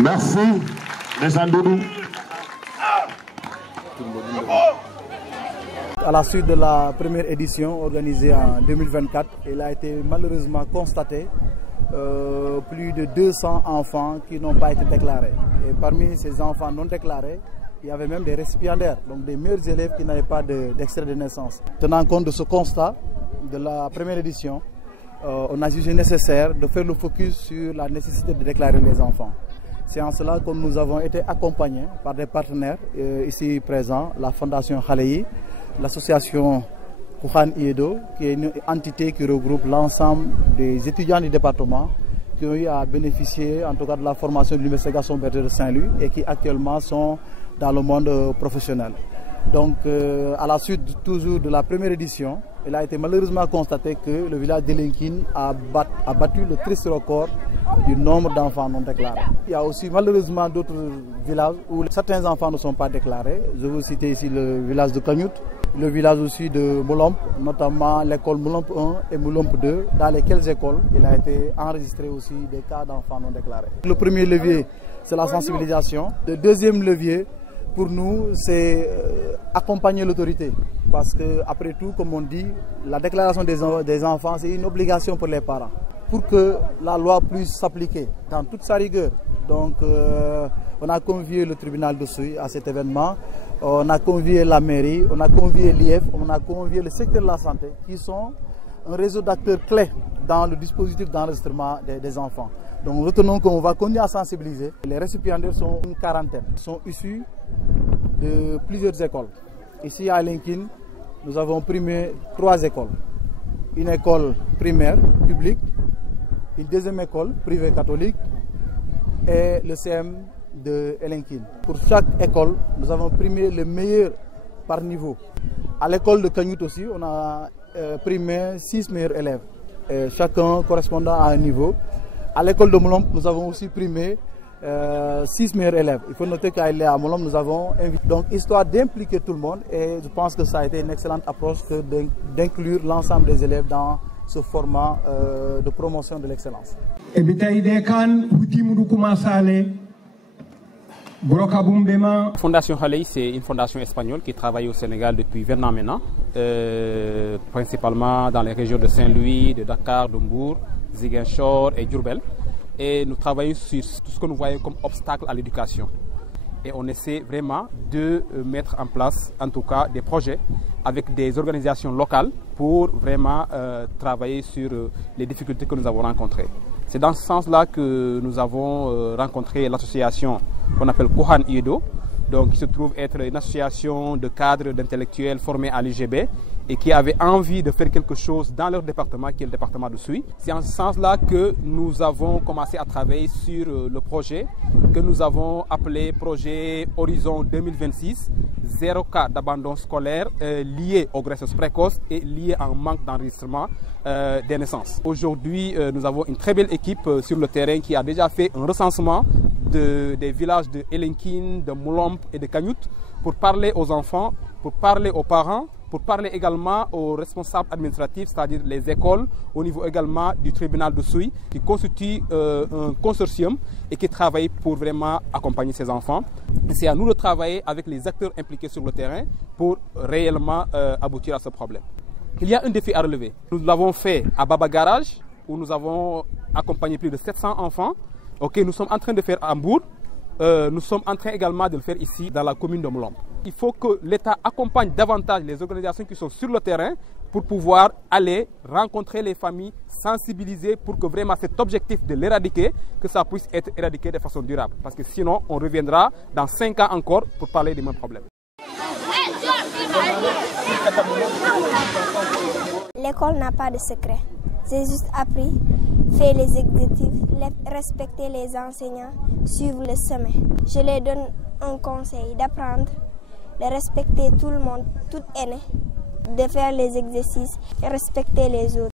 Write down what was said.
Merci, les Andoudou. À la suite de la première édition organisée en 2024, il a été malheureusement constaté plus de 200 enfants qui n'ont pas été déclarés. Et parmi ces enfants non déclarés, il y avait même des récipiendaires, donc des meilleurs élèves qui n'avaient pas d'extrait de naissance. Tenant compte de ce constat de la première édition, on a jugé nécessaire de faire le focus sur la nécessité de déclarer les enfants. C'est en cela que nous avons été accompagnés par des partenaires ici présents, la Fondation Khaleyi, l'association Kouhan Iedo, qui est une entité qui regroupe l'ensemble des étudiants du département qui ont eu à bénéficier en tout cas de la formation de l'Université Gaston Berger de Saint-Louis et qui actuellement sont dans le monde professionnel. Donc à la suite toujours de la première édition, il a été malheureusement constaté que le village d'Elenkine a battu le triste record du nombre d'enfants non déclarés. Il y a aussi malheureusement d'autres villages où certains enfants ne sont pas déclarés. Je veux citer ici le village de Kagnout, le village aussi de Moulomp, notamment l'école Moulomp 1 et Moulomp 2, dans lesquelles écoles il a été enregistré aussi des cas d'enfants non déclarés. Le premier levier, c'est la sensibilisation. Le deuxième levier, pour nous, c'est accompagner l'autorité. Parce que, après tout, comme on dit, la déclaration des enfants, c'est une obligation pour les parents. Pour que la loi puisse s'appliquer dans toute sa rigueur. Donc, on a convié le tribunal de Souy à cet événement. On a convié la mairie, on a convié l'IF, on a convié le secteur de la santé, qui sont un réseau d'acteurs clés dans le dispositif d'enregistrement des enfants. Donc, retenons qu'on va continuer à sensibiliser. Les récipiendaires sont une quarantaine. Ils sont issus de plusieurs écoles. Ici à Elenkine, nous avons primé 3 écoles. Une école primaire publique, une deuxième école privée catholique et le CM de Elenkine. Pour chaque école, nous avons primé le meilleur par niveau. À l'école de Kagnout aussi, on a primé 6 meilleurs élèves, chacun correspondant à un niveau. À l'école de Moulomp, nous avons aussi primé 6 meilleurs élèves. Il faut noter qu'à Moulomp, nous avons invité. Donc, histoire d'impliquer tout le monde, et je pense que ça a été une excellente approche d'inclure l'ensemble des élèves dans ce format de promotion de l'excellence. Fondation Khaleyi, c'est une fondation espagnole qui travaille au Sénégal depuis 20 ans maintenant, principalement dans les régions de Saint-Louis, de Dakar, de Mbour, Ziguinchor et Diourbel. Et nous travaillons sur tout ce que nous voyons comme obstacle à l'éducation. Et on essaie vraiment de mettre en place, en tout cas, des projets avec des organisations locales pour vraiment travailler sur les difficultés que nous avons rencontrées. C'est dans ce sens-là que nous avons rencontré l'association qu'on appelle Kouhan Iedo, donc qui se trouve être une association de cadres, d'intellectuels formés à l'UGB et qui avaient envie de faire quelque chose dans leur département, qui est le département de Souy. C'est en ce sens-là que nous avons commencé à travailler sur le projet que nous avons appelé projet Horizon 2026, 0 cas d'abandon scolaire lié aux grossesses précoces et lié à un manque d'enregistrement des naissances. Aujourd'hui, nous avons une très belle équipe sur le terrain qui a déjà fait un recensement des villages de Elenkine, de Moulomp et de Kagnout pour parler aux enfants, pour parler aux parents, pour parler également aux responsables administratifs, c'est-à-dire les écoles, au niveau également du tribunal de Souy, qui constitue un consortium et qui travaille pour vraiment accompagner ces enfants. C'est à nous de travailler avec les acteurs impliqués sur le terrain pour réellement aboutir à ce problème. Il y a un défi à relever. Nous l'avons fait à Baba Garage, où nous avons accompagné plus de 700 enfants. Nous sommes en train de faire à Mbour. Nous sommes en train également de le faire ici dans la commune de Moulomp. Il faut que l'État accompagne davantage les organisations qui sont sur le terrain pour pouvoir aller rencontrer les familles, sensibiliser pour que vraiment cet objectif de l'éradiquer, que ça puisse être éradiqué de façon durable. Parce que sinon, on reviendra dans 5 ans encore pour parler des mêmes problèmes. L'école n'a pas de secret. J'ai juste appris, faire les exercices, respecter les enseignants, suivre le chemin. Je leur donne un conseil d'apprendre, de respecter tout le monde, tout aîné, de faire les exercices et respecter les autres.